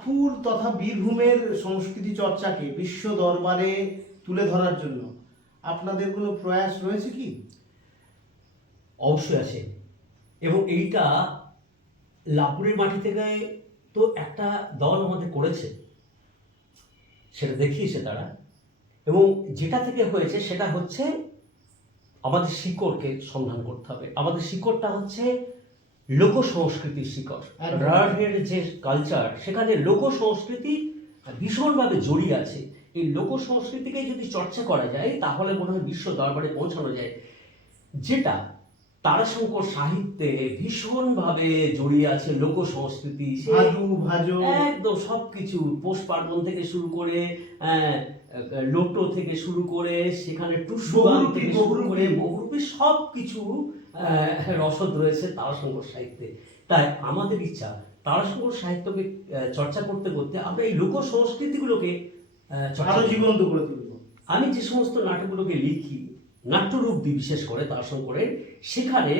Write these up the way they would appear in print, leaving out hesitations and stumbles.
চাঁদপুর তথা বীরভূমের সংস্কৃতি চর্চাকে বিশ্ব দরবারে তুলে ধরার জন্য আপনাদের কোনো প্রয়াস রয়েছে কি? অবশ্যই আছে। এবং এইটা লাপুরের মাটি থেকে তো একটা দল আমাদের করেছে, সেটা দেখিয়েছে তারা। এবং যেটা থেকে হয়েছে সেটা হচ্ছে আমাদের শিকড়কে সন্ধান করতে হবে। আমাদের শিকড়টা হচ্ছে লোক সংস্কৃতির শিকড়। রাঢ়ের যে কালচার, সেখানে লোক সংস্কৃতি ভীষণভাবে জড়িয়ে আছে। এই লোক সংস্কৃতিকে যদি চর্চা করা যায় তাহলে মনে হয় বিশ্ব দরবারে পৌঁছানো যায়। যেটা তারাশঙ্কর সাহিত্যে ভীষণভাবে জড়িয়ে আছে লোক সংস্কৃতি। একদম সবকিছু, পৌষ পার্বণ থেকে শুরু করে লোটো থেকে শুরু করে সেখানে টুসু গান থেকে শুরু করে বহুরূপী সবকিছু রসদ রয়েছে তারাশঙ্কর সাহিত্যে। তাই আমাদের ইচ্ছা তারাশঙ্কর সাহিত্যকে চর্চা করতে করতে আমরা এই লোক সংস্কৃতিগুলোকে আরো জীবন্ত করে তুলব। আমি যে সমস্ত নাটকগুলোকে লিখি, নাট্যরূপ দিই বিশেষ করে তারাশঙ্করের, সেখানে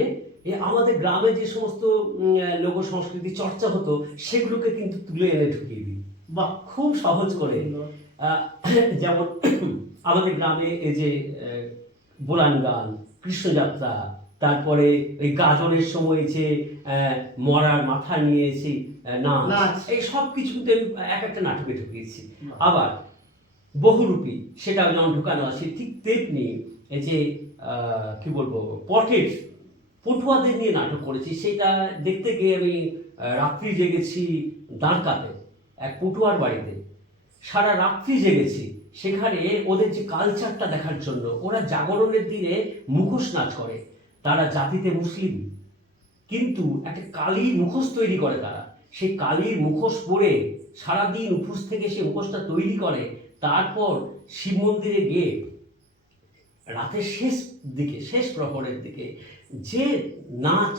আমাদের গ্রামে যে সমস্ত লোক সংস্কৃতি চর্চা হতো সেগুলোকে কিন্তু তুলে এনে ঢুকিয়ে দিই, বা খুব সহজ করে। যেমন আমাদের গ্রামে এই যে বোলান গান, কৃষ্ণযাত্রা, তারপরে ওই গাজনের সময় যে মরার মাথা নিয়েছি নাচ, এই সব কিছু কিন্তু এক একটা নাটকে ঢুকিয়েছি। আবার বহুরূপী, সেটা যেমন ঢুকানো আছে, ঠিক তেমনি এই যে কি বলবো, পটের পটুয়াদের নিয়ে নাটক করেছি। সেটা দেখতে গিয়ে আমি রাত্রি জেগেছি দাঁড়কাতে, এক পটুয়ার বাড়িতে সারা রাত্রি জেগেছি। সেখানে ওদের যে কালচারটা দেখার জন্য, ওরা জাগরণের দিনে মুখোশ নাচ করে। তারা জাতিতে মুসলিম, কিন্তু একটা কালির মুখোশ তৈরি করে তারা। সেই কালির মুখোশ পরে সারাদিন উপোস থেকে সে মুখোশটা তৈরি করে। তারপর শিব মন্দিরে গিয়ে রাতের শেষ দিকে, শেষ প্রহরের দিকে যে নাচ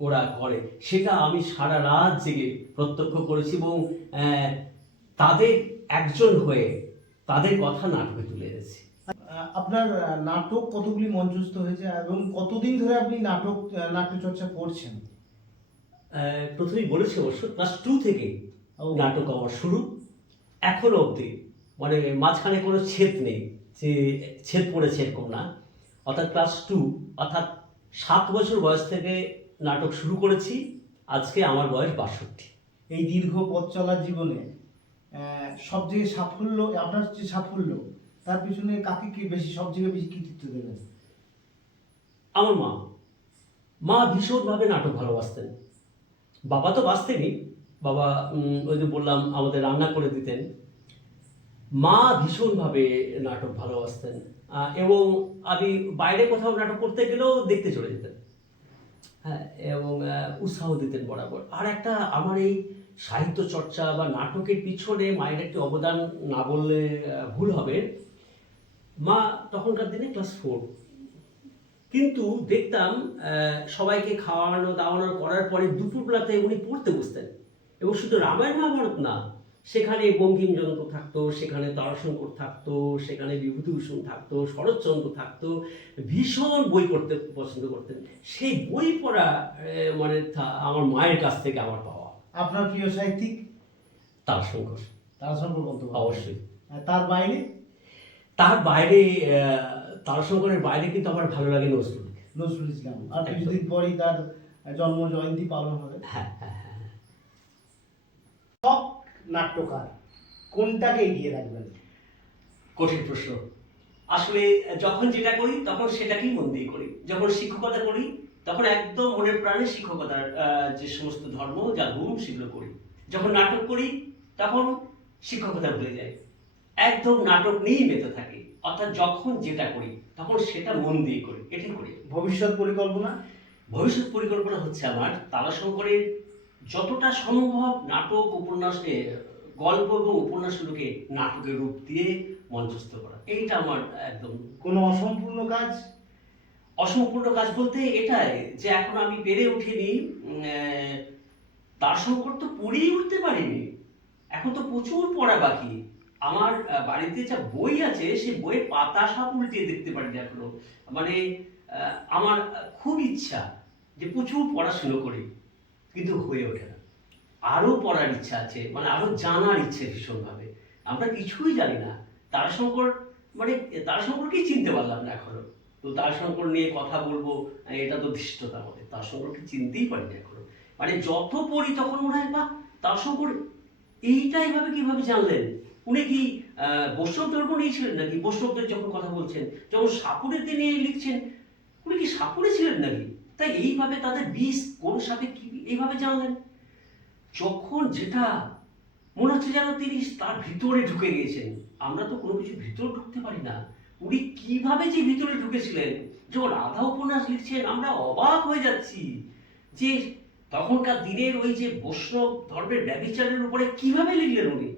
ওরা করে, সেটা আমি সারা রাত জেগে প্রত্যক্ষ করেছি। এবং তাদের একজন হয়ে তাদের কথা নাটকে তুলে এনেছি। আপনার নাটক কতগুলি মঞ্চস্থ হয়েছে এবং কতদিন ধরে আপনি নাট্যচর্চা করছেন? প্রথমেই বলেছি অবশ্য ক্লাস 2 থেকে নাটক আমার শুরু, এখনো অবধি। মানে মাঝখানে কোনো ছেদ নেই যে ছেদ পড়েছে এরকম না। অর্থাৎ ক্লাস 2, অর্থাৎ 7 বছর বয়স থেকে নাটক শুরু করেছি। আজকে আমার বয়স 62। এই দীর্ঘ পথ চলার জীবনে সবচেয়ে সাফল্য, আপনার যে সাফল্য, তার পিছনে কাকে কি সবচেয়ে বেশি কৃতিত্ব দেবেন? আমার মা ভীষণভাবে নাটক ভালোবাসতেন। বাবা তো বাঁচতেনই, বাবা ওই যে বললাম আমাদের রান্না করে দিতেন। মা ভীষণভাবে নাটক ভালোবাসতেন, এবং আমি বাইরে কোথাও নাটক করতে গেলেও দেখতে চলে যেতেন। হ্যাঁ, এবং উৎসাহ দিতেন বরাবর। আর একটা, আমার এই সাহিত্য চর্চা বা নাটকের পিছনে মায়ের একটি অবদান না বললে ভুল হবে। মা তখনকার দিনে ক্লাস 4, কিন্তু দেখতাম সবাইকে খাওয়ানো দাওয়ানো করার পরে দুপুরবেলাতে উনি পড়তে বসতেন। এবং শুধু রামায়ণ মহাভারত না, সেখানে বঙ্কিমচন্দ্র থাকতো, সেখানে তারাশঙ্কর থাকতো, সেখানে বিভূতিভূষণ থাকতো, শরৎচন্দ্র থাকতো। ভীষণ বই পড়তে পছন্দ করতেন। সেই বই পড়া মানে আমার মায়ের কাছ থেকে আমার পাওয়া। আপনার প্রিয় সাহিত্যিক? তারাশঙ্কর। তারাশঙ্কর বন্দ্যোপাধ্যায়। অবশ্যই। তার বাইরে? তার বাইরে তারাশঙ্করের বাইরে কিন্তু আমার ভালো লাগে নজরুল ইসলাম। আর কিছুদিন পরই তার জন্ম জয়ন্তী পালন হবে। হ্যাঁ। সব নাট্যকার কোনটাকে এগিয়ে রাখবেন? কঠিন প্রশ্ন। আসলে যখন যেটা করি তখন সেটাকেই মন দিয়ে করি। যখন শিক্ষকতা করি তখন একদম মনের প্রাণে শিক্ষকতার যে সমস্ত ধর্ম যা গুণ সেগুলো করি। যখন নাটক করি তখন শিক্ষকতা ভুলে যাই, একদম নাটক নিয়েই মেতে থাকি। অর্থাৎ যখন যেটা করি তখন সেটা মন দিয়ে করি, এটাই করি। ভবিষ্যৎ পরিকল্পনা? ভবিষ্যৎ পরিকল্পনা হচ্ছে আমার তারাশঙ্করের যতটা সম্ভব নাটক, উপন্যাসে, গল্প এবং উপন্যাসগুলোকে নাটকের রূপ দিয়ে মঞ্চস্থ করা, এইটা আমার একদম। কোনো অসম্পূর্ণ কাজ? অসম্পূর্ণ কাজ বলতে এটাই যে এখন আমি পেরে উঠিনি। তারাশঙ্কর তো পড়েই উঠতে পারিনি, এখন তো প্রচুর পড়া বাকি। আমার বাড়িতে যা বই আছে সেই বইয়ের পাতা সব উল্টিয়ে দেখতে পারিনি এখনো। মানে আমার খুব ইচ্ছা যে প্রচুর পড়াশুনো করি, কিন্তু হয়ে ওঠে না। আরো পড়ার ইচ্ছা আছে, মানে আরো জানার ইচ্ছে ভীষণভাবে। আমরা কিছুই জানি না তারাশঙ্কর, মানে তারাশঙ্করকেই চিনতে পারলাম না এখনো। তো তারাশঙ্কর নিয়ে কথা বলবো, এটা তো ধৃষ্টতা আমাদের, তারাশঙ্করকে চিনতেই পারি না এখনো। মানে যত পড়ি তখন মনে হয়, বাহ, তারাশঙ্কর এইটা এইভাবে কিভাবে জানলেন? উনি কি বৈষ্ণব ধর্ম নিয়েছিলেন নাকি? বৈষ্ণবদের যখন কথা বলছেন, যখন সাপুড়ের নিয়ে লিখছেন, উনি কি সাপুড়ে ছিলেন নাকি? তাই এইভাবে তাদের বিষ কোন সাপে কি এইভাবে জানলেন? যখন যেটা মনে হচ্ছে যেন তিনি তার ভিতরে ঢুকে গিয়েছেন। আমরা তো কোনো কিছু ভিতরে ঢুকতে পারি না, উনি কিভাবে যে ভিতরে ঢুকেছিলেন, যখন আধা উপন্যাস লিখছেন আমরা অবাক হয়ে যাচ্ছি যে তখনকার দিনের ওই যে বৈষ্ণব ধর্মের ব্যভিচারের উপরে কিভাবে লিখলেন উনি।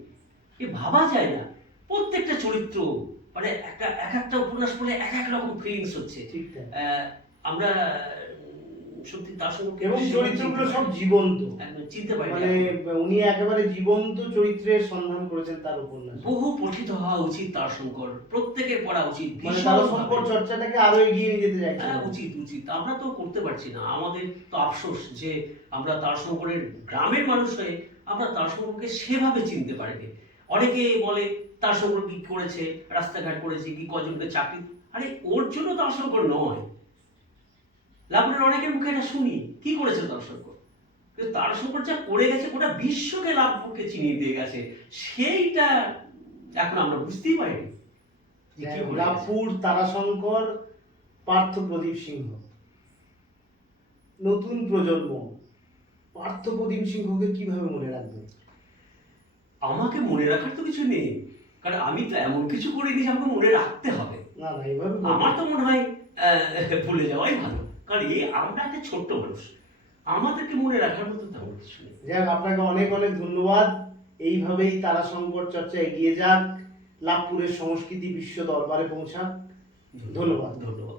এ ভাবা যায় না। প্রত্যেকটা চরিত্র, মানে এক একটা উপন্যাস পড়লে এক এক রকম ফিলিংস হচ্ছে। ঠিক তাই। আমরা সত্যি তার সঙ্গে এবং চরিত্রগুলো সব জীবন্ত, একদম চিনতে পারি মানে উনি একেবারে জীবন্ত চরিত্রের সন্ধান করেছেন তার উপন্যাস। বহু পঠিত হওয়া উচিত তারাশঙ্কর, প্রত্যেকের পড়া উচিত, মানে তারাশঙ্কর চর্চাটাকে আরো এগিয়ে নিয়ে যেতে চাইছেন। হ্যাঁ, উচিত উচিত। আমরা তো করতে পারছি না, আমাদের তো আফসোস যে আমরা তারাশঙ্করের গ্রামের মানুষ হয়ে আমরা তারাশঙ্করকে সেভাবে চিনতে পারিনি। অনেকে বলে তারাশঙ্কর কি করেছে, রাস্তাঘাট করেছে কি, কজনকে চাকরি, আরে ওর জন্য তারাশঙ্কর নয়। লাভপুরের অনেকের মুখে এটা শুনি, কি করেছে তারাশঙ্কর, কিন্তু তারাশঙ্কর যা করে গেছে গোটা বিশ্বকে লাভপুরকে চিনিয়ে দিয়ে গেছে, সেইটা এখন আমরা বুঝতেই পারিনি যে কি করে গেছে। লাভপুর, তারাশঙ্কর, পার্থ প্রদীপ সিংহ, নতুন প্রজন্ম পার্থ প্রদীপ সিংহকে কিভাবে মনে রাখবে? আমাকে মনে রাখার তো কিছু নেই, কারণ আমি তো এমন কিছু করিনি যে আমাকে মনে রাখতে হবে। না না, এভাবে আমার তো মনে হয় ভুলে যাওয়াই ভালো, কারণ আমরা একটা ছোট্ট মানুষ, আমাদেরকে মনে রাখার মতো তেমন কিছু নেই। যাক, আপনাকে অনেক অনেক ধন্যবাদ। এইভাবেই তারাশঙ্কর চর্চা এগিয়ে যাক, লাভপুরের সংস্কৃতি বিশ্ব দরবারে পৌঁছাক। ধন্যবাদ। ধন্যবাদ।